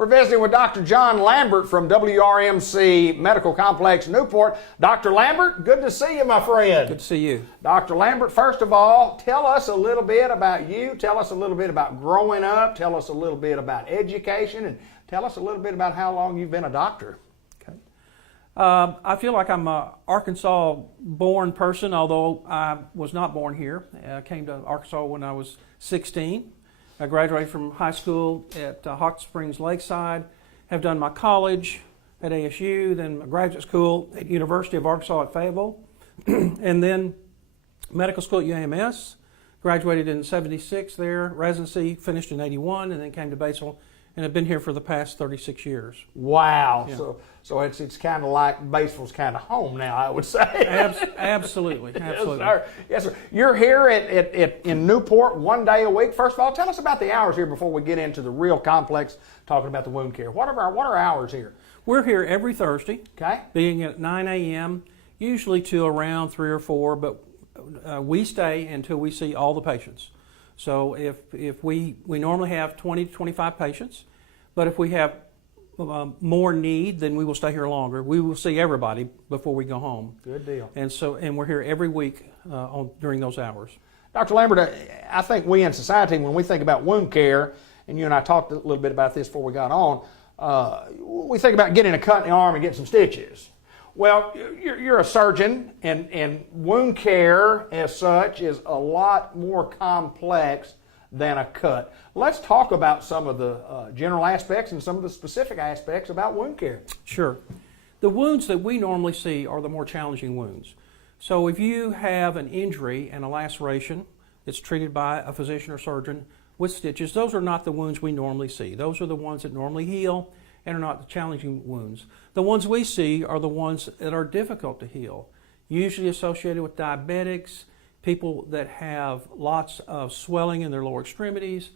We're visiting with Dr. John Lambert from WRMC Medical Complex, Newport. Dr. Lambert, good to see you, my friend. Good to see you. Dr. Lambert, first of all, tell us a little bit about you. Tell us a little bit about growing up. Tell us a little bit about education. And tell us a little bit about how long you've been a doctor. Okay. I feel like I'm an Arkansas-born person, although I was not born here. I came to Arkansas when I was 16. I graduated from high school at Hot Springs Lakeside, have done my college at ASU, then my graduate school at University of Arkansas at Fayetteville, and then medical school at UAMS, graduated in '76 there, residency finished in '81, and then came to Batesville, and have been here for the past 36 years. Wow. Yeah. So it's kind of like Batesville's kind of home now, I would say. Absolutely. Absolutely. Yes, sir. Yes, sir. You're here in Newport 1 day a week. First of all, tell us about the hours here before we get into the real complex, talking about the wound care. What are our hours here? We're here every Thursday, okay, being at 9 a.m., usually to around 3 or 4, but we stay until we see all the patients. So if we normally have 20 to 25 patients, but if we have more need, then we will stay here longer. We will see everybody before we go home. Good deal. And we're here every week during those hours. Dr. Lambert, I think we in society, when we think about wound care, and you and I talked a little bit about this before we got on, we think about getting a cut in the arm and getting some stitches. Well, you're a surgeon, and wound care as such is a lot more complex than a cut. Let's talk about some of the general aspects and some of the specific aspects about wound care. Sure. The wounds that we normally see are the more challenging wounds. So if you have an injury and a laceration, it's treated by a physician or surgeon with stitches. Those are not the wounds we normally see. Those are the ones that normally heal and are not the challenging wounds. The ones we see are the ones that are difficult to heal, usually associated with diabetics, people that have lots of swelling in their lower extremities.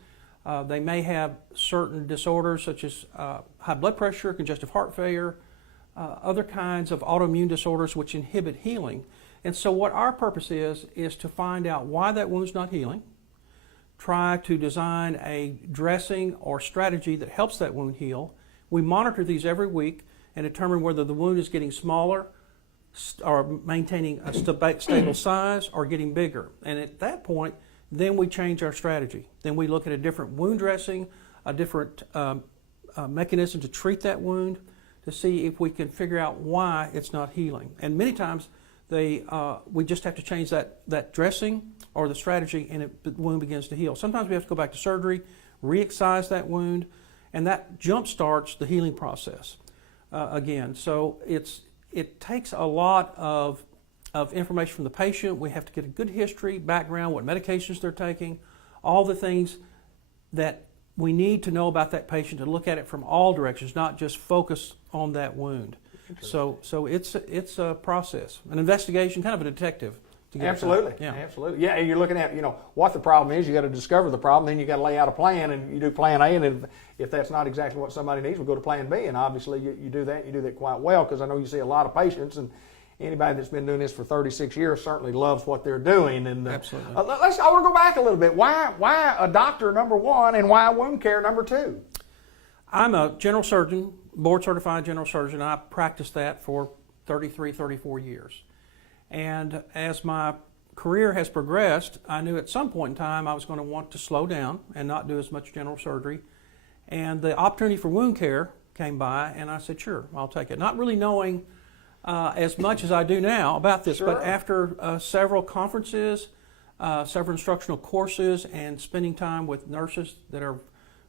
They may have certain disorders such as high blood pressure, congestive heart failure, other kinds of autoimmune disorders which inhibit healing. And so what our purpose is to find out why that wound's not healing, try to design a dressing or strategy that helps that wound heal. We monitor these every week and determine whether the wound is getting smaller or maintaining a stable size or getting bigger. And at that point, then we change our strategy. Then we look at a different wound dressing, a different mechanism to treat that wound to see if we can figure out why it's not healing. And many times we just have to change that dressing or the strategy, and the wound begins to heal. Sometimes we have to go back to surgery, re-excise that wound, and that jump starts the healing process again. So it takes a lot of information from the patient. We have to get a good history, background, what medications they're taking, all the things that we need to know about that patient to look at it from all directions, not just focus on that wound. So it's a process, an investigation, kind of a detective. Absolutely. Yeah. Absolutely. Yeah, and you're looking at, what the problem is. You got to discover the problem, then you got to lay out a plan, and you do plan A, and if that's not exactly what somebody needs, we'll go to plan B, and obviously you do that, and you do that quite well, because I know you see a lot of patients, and anybody that's been doing this for 36 years certainly loves what they're doing. And absolutely. I want to go back a little bit. Why a doctor, number one, and why wound care, number two? I'm a general surgeon, board certified general surgeon. I practiced that for 33, 34 years. And as my career has progressed, I knew at some point in time I was going to want to slow down and not do as much general surgery. And the opportunity for wound care came by, and I said, sure, I'll take it. Not really knowing as much as I do now about this, Sure. But after several conferences, several instructional courses, and spending time with nurses that are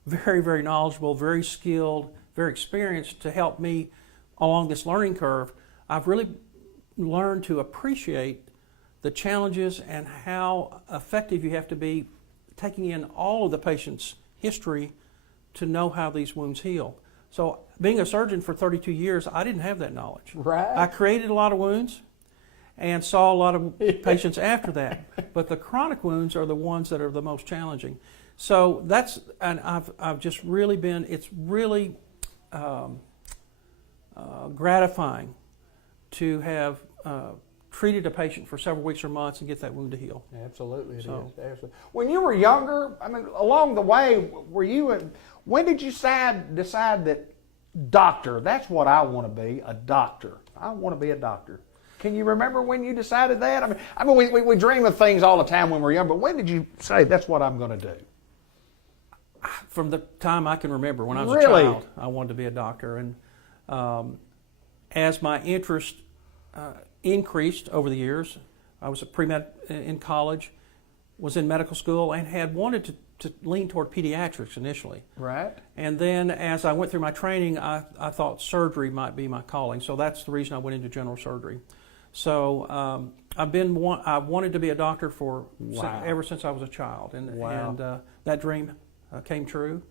very, very knowledgeable, very skilled, very experienced to help me along this learning curve, I've really learned to appreciate the challenges and how effective you have to be taking in all of the patient's history to know how these wounds heal. So being a surgeon for 32 years, I didn't have that knowledge. Right. I created a lot of wounds and saw a lot of patients after that. But the chronic wounds are the ones that are the most challenging. So I've just really been, it's really gratifying to have treated a patient for several weeks or months and get that wound to heal. Absolutely, it is. So- Absolutely. When you were younger, I mean, along the way, when did you decide that doctor, that's what I want to be, a doctor. I want to be a doctor. Can you remember when you decided that? I mean, we dream of things all the time when we're young, but when did you say that's what I'm going to do? From the time I can remember, when I was Really? a child, I wanted to be a doctor. And as my interest increased over the years, I was a pre-med in college, was in medical school, and had wanted to lean toward pediatrics initially. Right. And then as I went through my training, I thought surgery might be my calling. So that's the reason I went into general surgery. So I wanted to be a doctor ever since I was a child, and that dream came true.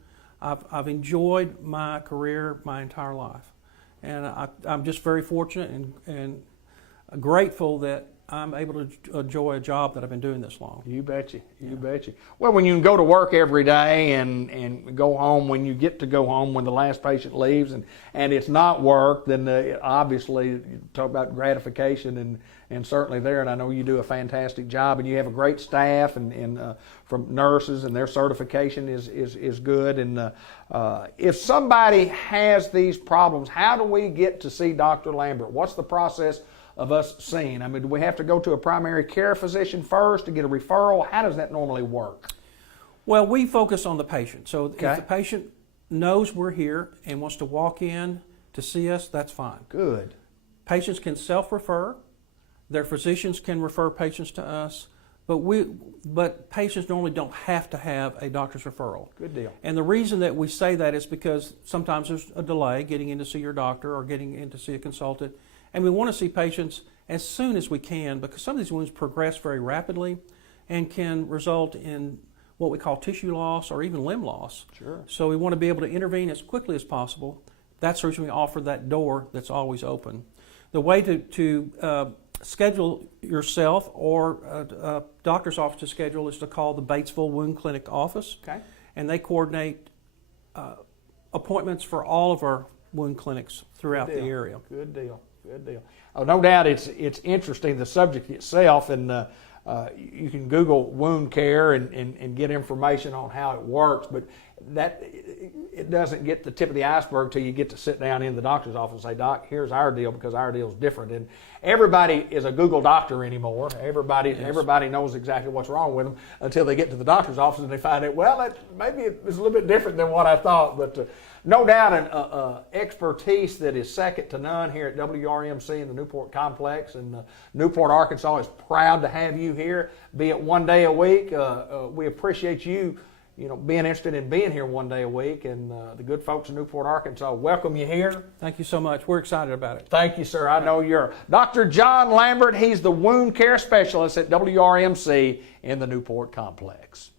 I've enjoyed my career my entire life, and I'm just very fortunate and grateful that I'm able to enjoy a job that I've been doing this long. You betcha. You betcha. Well, when you can go to work every day and go home when you get to go home when the last patient leaves and it's not work, then obviously you talk about gratification and certainly there. And I know you do a fantastic job and you have a great staff and from nurses and their certification is good. And if somebody has these problems, how do we get to see Dr. Lambert? What's the process of us seeing? I mean, do we have to go to a primary care physician first to get a referral? How does that normally work? Well, we focus on the patient. So Okay. if the patient knows we're here and wants to walk in to see us, that's fine. Good. Patients can self-refer. Their physicians can refer patients to us, but patients normally don't have to have a doctor's referral. Good deal. And the reason that we say that is because sometimes there's a delay getting in to see your doctor or getting in to see a consultant. And we want to see patients as soon as we can because some of these wounds progress very rapidly and can result in what we call tissue loss or even limb loss. Sure. So we want to be able to intervene as quickly as possible. That's the reason we offer that door that's always open. The way to schedule yourself or a doctor's office to schedule is to call the Batesville Wound Clinic office. Okay. And they coordinate appointments for all of our wound clinics throughout the area. Good deal. Good deal. Oh, no doubt it's interesting, the subject itself, and you can Google wound care and get information on how it works, but it doesn't get the tip of the iceberg till you get to sit down in the doctor's office and say, Doc, here's our deal, because our deal is different. And everybody is a Google doctor anymore. Everybody knows exactly what's wrong with them until they get to the doctor's office and they find out, well, maybe it's a little bit different than what I thought. But no doubt an expertise that is second to none here at WRMC in the Newport complex. And Newport, Arkansas is proud to have you here, be it one day a week. We appreciate you being interested in being here one day a week, and the good folks in Newport, Arkansas welcome you here. Thank you so much. We're excited about it. Thank you, sir. I know you're Dr. John Lambert. He's the wound care specialist at WRMC in the Newport complex.